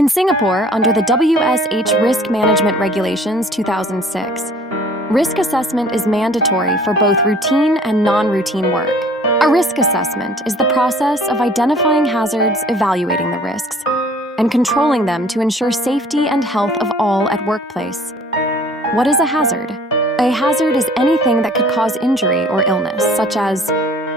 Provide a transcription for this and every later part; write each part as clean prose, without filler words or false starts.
In Singapore, under the WSH Risk Management Regulations 2006, risk assessment is mandatory for both routine and non-routine work. A risk assessment is the process of identifying hazards, evaluating the risks, and controlling them to ensure safety and health of all at workplace. What is a hazard? A hazard is anything that could cause injury or illness, such as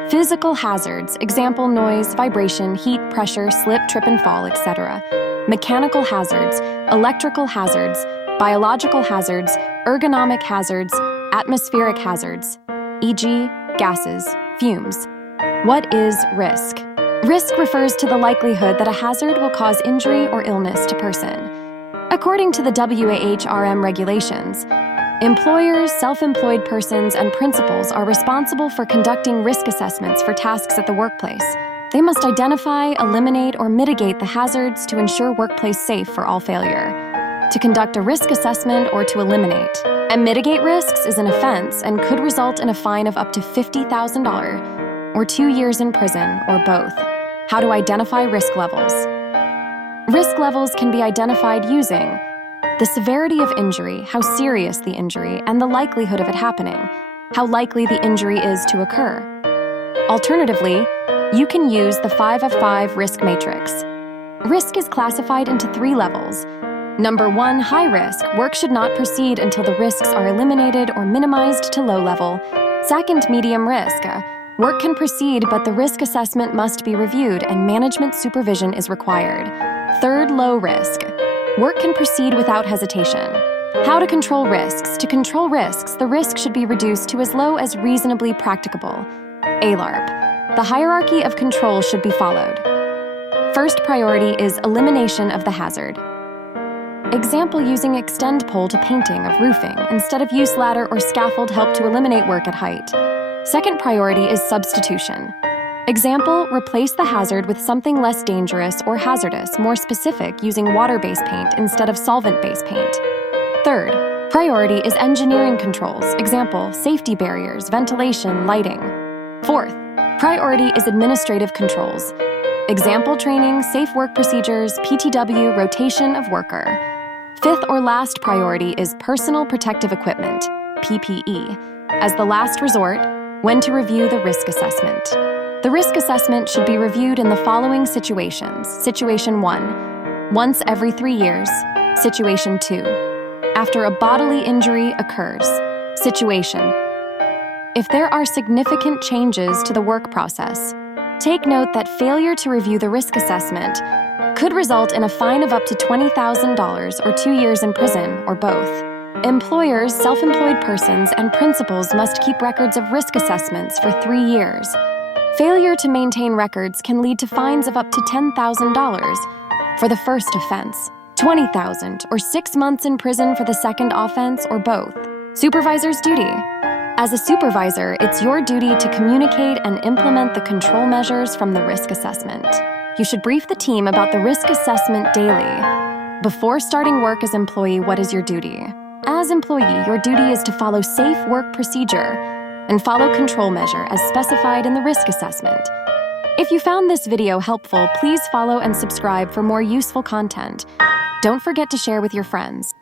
physical hazards, example noise, vibration, heat, pressure, slip, trip and fall, etc. Mechanical hazards, electrical hazards, biological hazards, ergonomic hazards, atmospheric hazards, e.g., gases, fumes. What is risk? Risk refers to the likelihood that a hazard will cause injury or illness to person. According to the WSH regulations, employers, self-employed persons, and principals are responsible for conducting risk assessments for tasks at the workplace. They must identify, eliminate, or mitigate the hazards to ensure workplace safe for all failure. To conduct a risk assessment or to eliminate and mitigate risks is an offense and could result in a fine of up to $50,000 or 2 years in prison or both. How to identify risk levels? Risk levels can be identified using the severity of injury, how serious the injury, and the likelihood of it happening, how likely the injury is to occur. Alternatively, you can use the 5 of 5 risk matrix. Risk is classified into 3 levels. Number 1, high risk. Work should not proceed until the risks are eliminated or minimized to low level. Second, medium risk. Work can proceed, but the risk assessment must be reviewed and management supervision is required. Third, low risk. Work can proceed without hesitation. How to control risks? To control risks, the risk should be reduced to as low as reasonably practicable. ALARP. The hierarchy of control should be followed. First priority is elimination of the hazard. Example using extend pole to painting of roofing instead of use ladder or scaffold help to eliminate work at height. Second priority is substitution. Example, replace the hazard with something less dangerous or hazardous, more specific, using water-based paint instead of solvent-based paint. Third priority is engineering controls. Example, safety barriers, ventilation, lighting. Fourth priority is administrative controls. Example, training, safe work procedures, PTW, rotation of worker. Fifth or last priority is personal protective equipment, PPE. As the last resort, when to review the risk assessment. The risk assessment should be reviewed in the following situations. Situation 1, once every 3 years. Situation 2, after a bodily injury occurs. Situation, if there are significant changes to the work process. Take note that failure to review the risk assessment could result in a fine of up to $20,000 or 2 years in prison or both. Employers, self-employed persons, and principals must keep records of risk assessments for 3 years. Failure to maintain records can lead to fines of up to $10,000 for the first offense, $20,000 or 6 months in prison for the second offense or both. Supervisor's duty. As a supervisor, it's your duty to communicate and implement the control measures from the risk assessment. You should brief the team about the risk assessment daily. Before starting work as employee, what is your duty? As employee, your duty is to follow safe work procedure and follow control measure as specified in the risk assessment. If you found this video helpful, please follow and subscribe for more useful content. Don't forget to share with your friends.